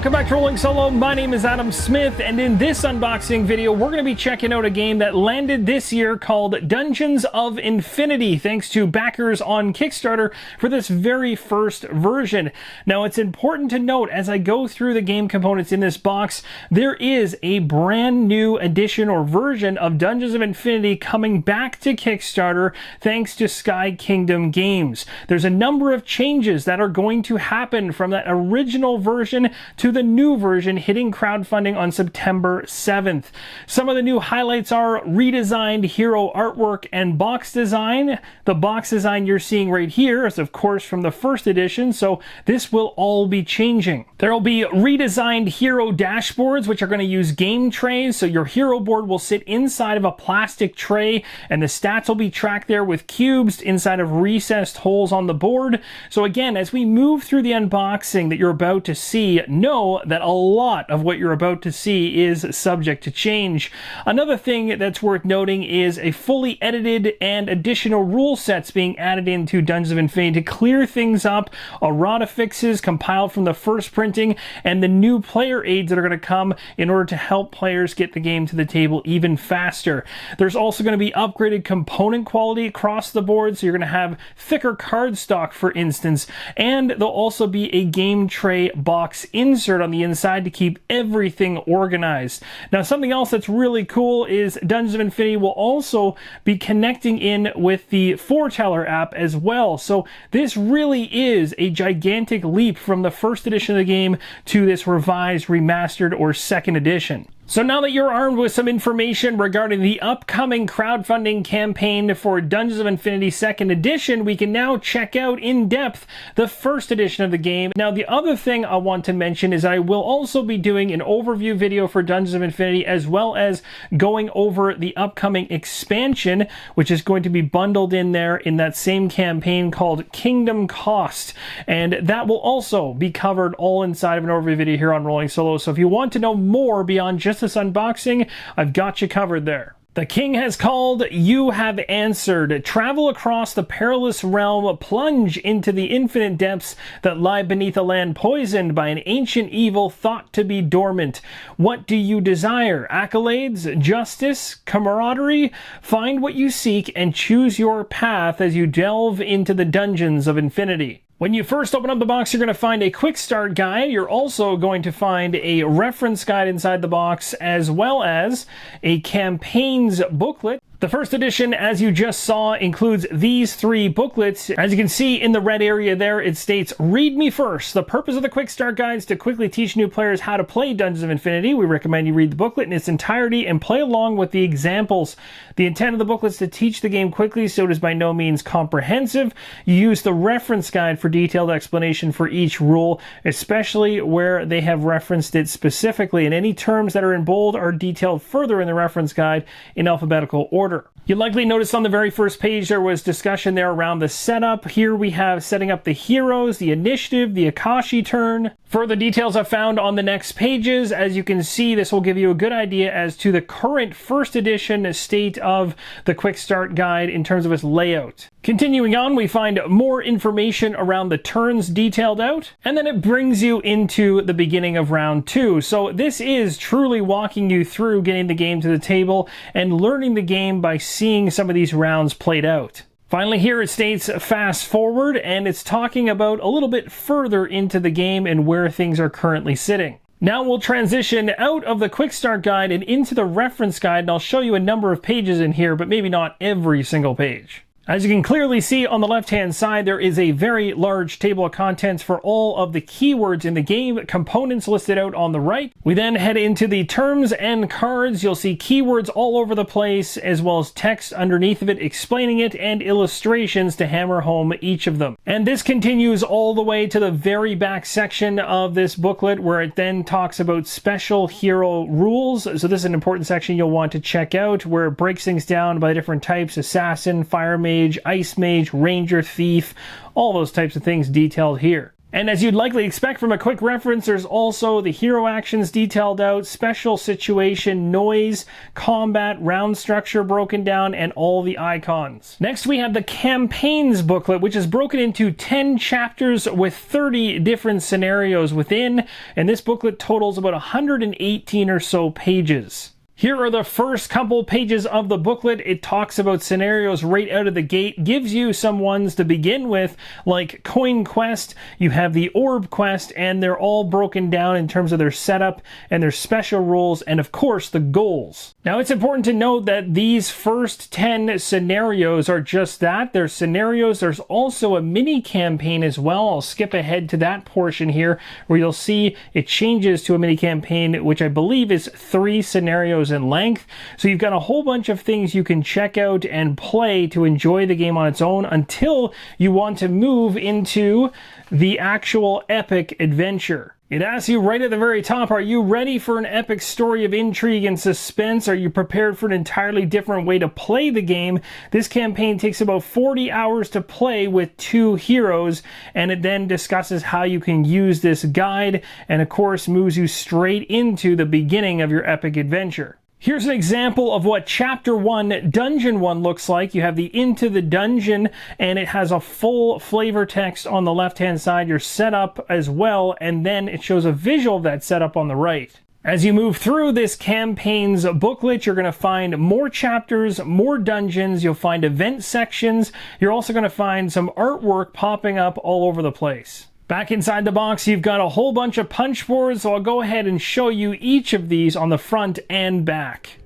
Welcome back to Rolling Solo. My name is Adam Smith, and in this unboxing video, we're going to be checking out a game that landed this year called Dungeons of Infinity, thanks to backers on Kickstarter for this very first version. Now, it's important to note, as I go through the game components in this box, there is a brand new edition or version of Dungeons of Infinity coming back to Kickstarter, thanks to Sky Kingdom Games. There's a number of changes that are going to happen from that original version to the new version hitting crowdfunding on September 7th. Some of the new highlights are redesigned hero artwork and box design. The box design you're seeing right here is of course from the first edition, so this will all be changing. There will be redesigned hero dashboards, which are going to use game trays, so your hero board will sit inside of a plastic tray and the stats will be tracked there with cubes inside of recessed holes on the board. So again, as we move through the unboxing that you're about to see, know that a lot of what you're about to see is subject to change. Another thing that's worth noting is a fully edited and additional rule sets being added into Dungeons of Infinity to clear things up, errata fixes compiled from the first printing, and the new player aids that are going to come in order to help players get the game to the table even faster. There's also going to be upgraded component quality across the board, so you're going to have thicker cardstock, for instance, and there'll also be a game tray box insert on the inside to keep everything organized. Now, something else that's really cool is Dungeons of Infinity will also be connecting in with the Foreteller app as well. So this really is a gigantic leap from the first edition of the game to this revised, remastered, or second edition. So now that you're armed with some information regarding the upcoming crowdfunding campaign for Dungeons of Infinity 2nd Edition, we can now check out in depth the first edition of the game. Now, the other thing I want to mention is I will also be doing an overview video for Dungeons of Infinity, as well as going over the upcoming expansion, which is going to be bundled in there in that same campaign called Kingdom Cost. And that will also be covered all inside of an overview video here on Rolling Solo. So if you want to know more beyond just this unboxing, I've got you covered there. The king has called, you have answered. Travel across the perilous realm, plunge into the infinite depths that lie beneath a land poisoned by an ancient evil thought to be dormant. What do you desire? Accolades? Justice? Camaraderie? Find what you seek and choose your path as you delve into the dungeons of infinity. When you first open up the box, you're going to find a quick start guide. You're also going to find a reference guide inside the box, as well as a campaigns booklet. The first edition, as you just saw, includes these three booklets. As you can see in the red area there, it states, read me first. The purpose of the quick start guide is to quickly teach new players how to play Dungeons of Infinity. We recommend you read the booklet in its entirety and play along with the examples. The intent of the booklet is to teach the game quickly, so it is by no means comprehensive. You use the reference guide for detailed explanation for each rule, especially where they have referenced it specifically, and any terms that are in bold are detailed further in the reference guide in alphabetical order. You'll likely notice on the very first page there was discussion there around the setup. Here we have setting up the heroes, the initiative, the Akashi turn. Further details are found on the next pages. As you can see, this will give you a good idea as to the current first edition state of the quick start guide in terms of its layout. Continuing on, we find more information around the turns detailed out, and then it brings you into the beginning of round 2. So this is truly walking you through getting the game to the table and learning the game by seeing some of these rounds played out. Finally, here it states fast forward, and it's talking about a little bit further into the game and where things are currently sitting. Now we'll transition out of the quick start guide and into the reference guide, and I'll show you a number of pages in here, but maybe not every single page. As you can clearly see on the left-hand side, there is a very large table of contents for all of the keywords in the game, components listed out on the right. We then head into the terms and cards. You'll see keywords all over the place, as well as text underneath of it explaining it and illustrations to hammer home each of them. And this continues all the way to the very back section of this booklet, where it then talks about special hero rules. So this is an important section you'll want to check out, where it breaks things down by different types: assassin, fire mage, ice mage, ranger, thief, all those types of things detailed here. And as you'd likely expect from a quick reference, there's also the hero actions detailed out, special situation, noise, combat, round structure broken down, and all the icons. Next, we have the campaigns booklet, which is broken into 10 chapters with 30 different scenarios within, and this booklet totals about 118 or so pages. Here are the first couple pages of the booklet. It talks about scenarios right out of the gate, gives you some ones to begin with, like Coin Quest, you have the Orb Quest, and they're all broken down in terms of their setup and their special rules, and of course the goals. Now it's important to note that these first 10 scenarios are just that. They're scenarios. There's also a mini campaign as well. I'll skip ahead to that portion here where you'll see it changes to a mini campaign, which I believe is 3 scenarios in length. So you've got a whole bunch of things you can check out and play to enjoy the game on its own until you want to move into the actual epic adventure. It asks you right at the very top, are you ready for an epic story of intrigue and suspense? Are you prepared for an entirely different way to play the game? This campaign takes about 40 hours to play with 2 heroes, and it then discusses how you can use this guide, and of course moves you straight into the beginning of your epic adventure. Here's an example of what Chapter 1, Dungeon 1 looks like. You have the Into the Dungeon, and it has a full flavor text on the left-hand side, your setup as well, and then it shows a visual of that setup on the right. As you move through this campaign's booklet, you're going to find more chapters, more dungeons, you'll find event sections, you're also going to find some artwork popping up all over the place. Back inside the box, you've got a whole bunch of punch boards, so I'll go ahead and show you each of these on the front and back.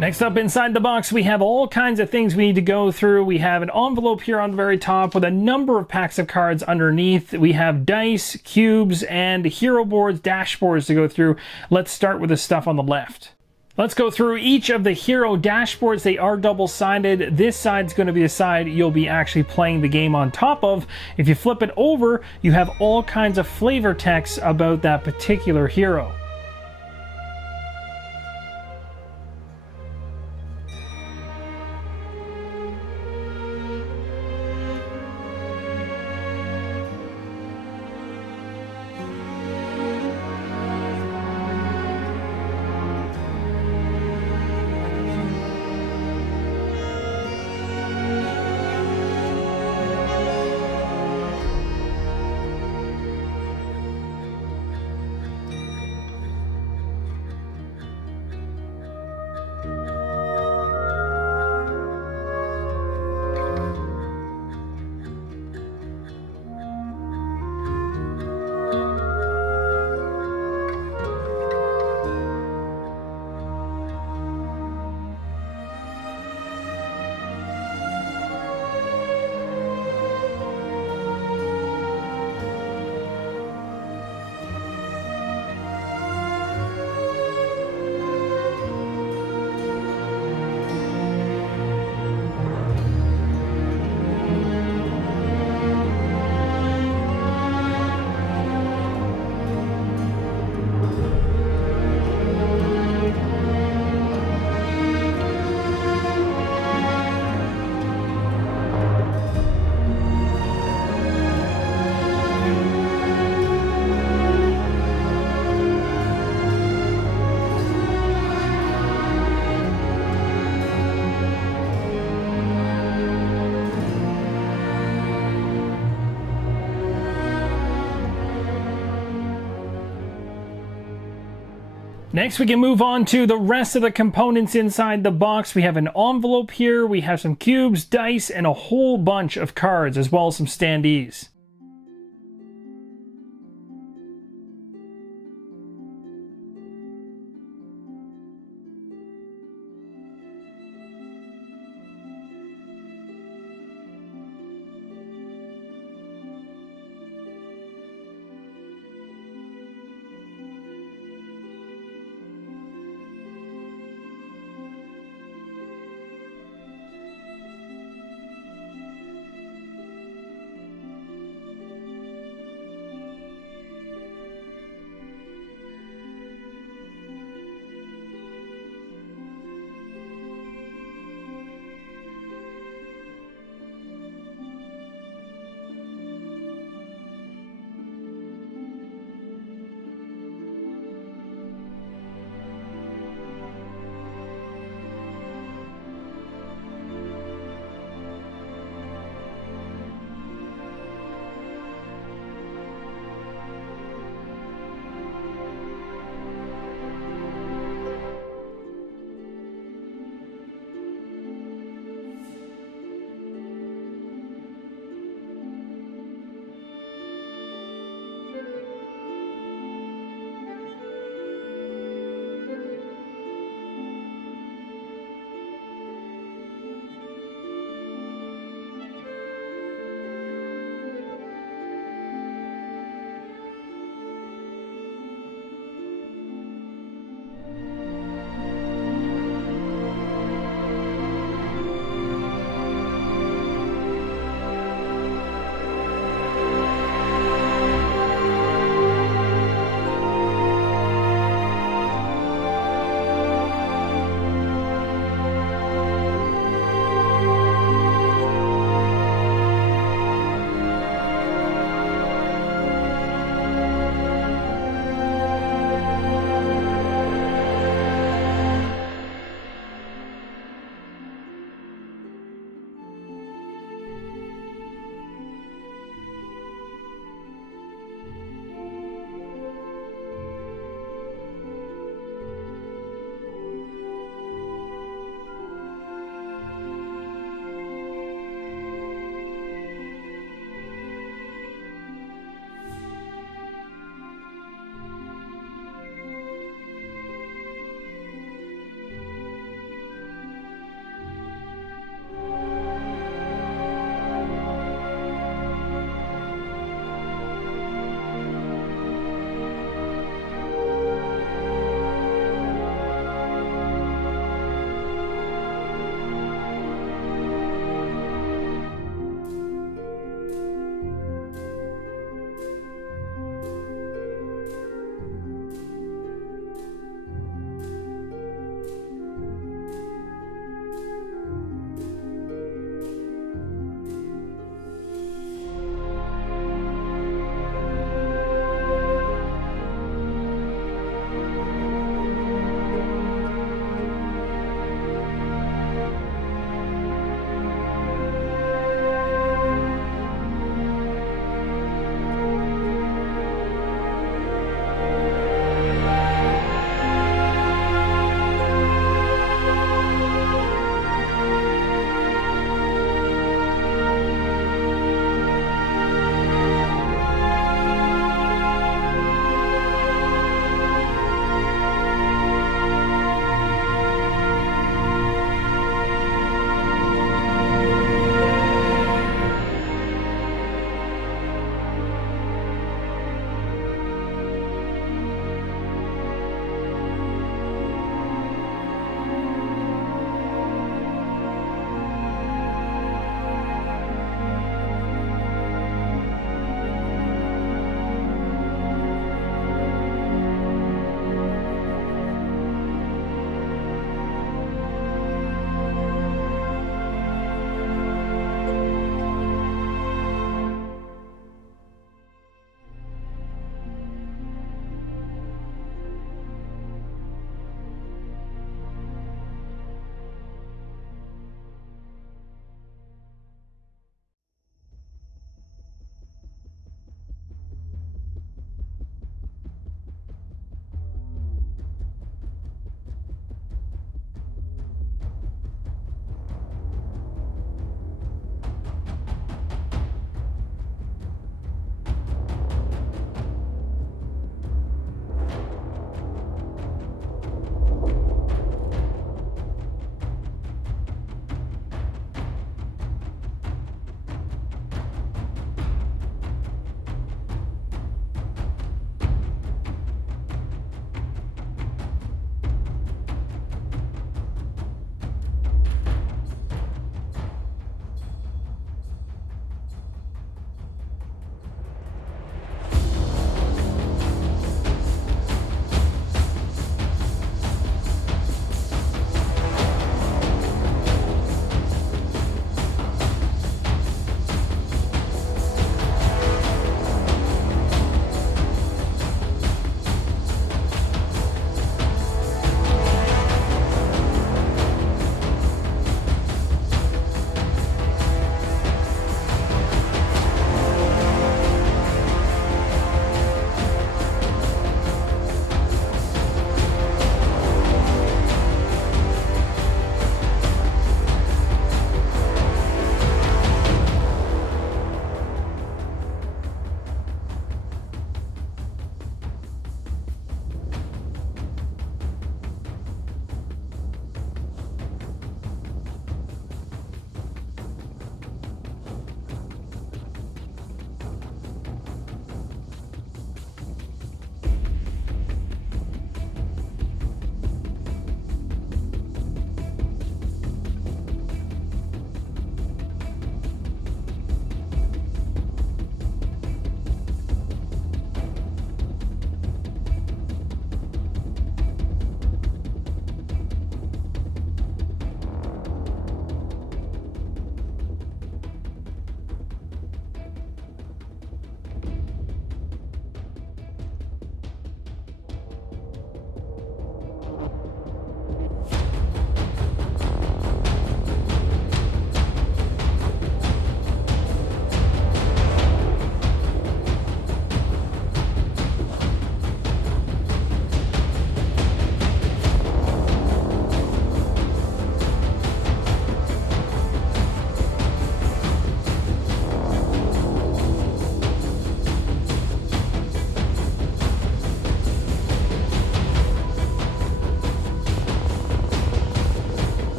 Next up inside the box, we have all kinds of things we need to go through. We have an envelope here on the very top with a number of packs of cards underneath. We have dice, cubes, and hero boards, dashboards to go through. Let's start with the stuff on the left. Let's go through each of the hero dashboards. They are double-sided. This side's going to be the side you'll be actually playing the game on top of. If you flip it over, you have all kinds of flavor text about that particular hero. Next, we can move on to the rest of the components inside the box. We have an envelope here, we have some cubes, dice, and a whole bunch of cards, as well as some standees.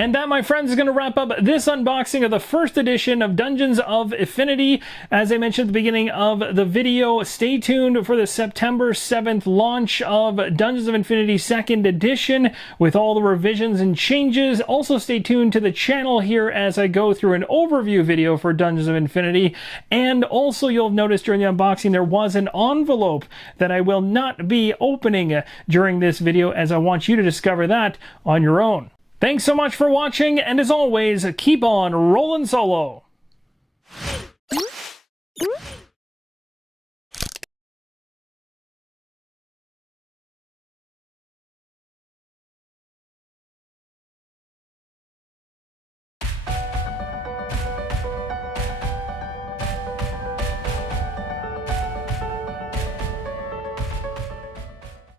And that, my friends, is going to wrap up this unboxing of the first edition of Dungeons of Infinity. As I mentioned at the beginning of the video, stay tuned for the September 7th launch of Dungeons of Infinity 2nd Edition with all the revisions and changes. Also stay tuned to the channel here as I go through an overview video for Dungeons of Infinity. And also you'll have noticed during the unboxing there was an envelope that I will not be opening during this video, as I want you to discover that on your own. Thanks so much for watching, and as always, keep on rolling solo.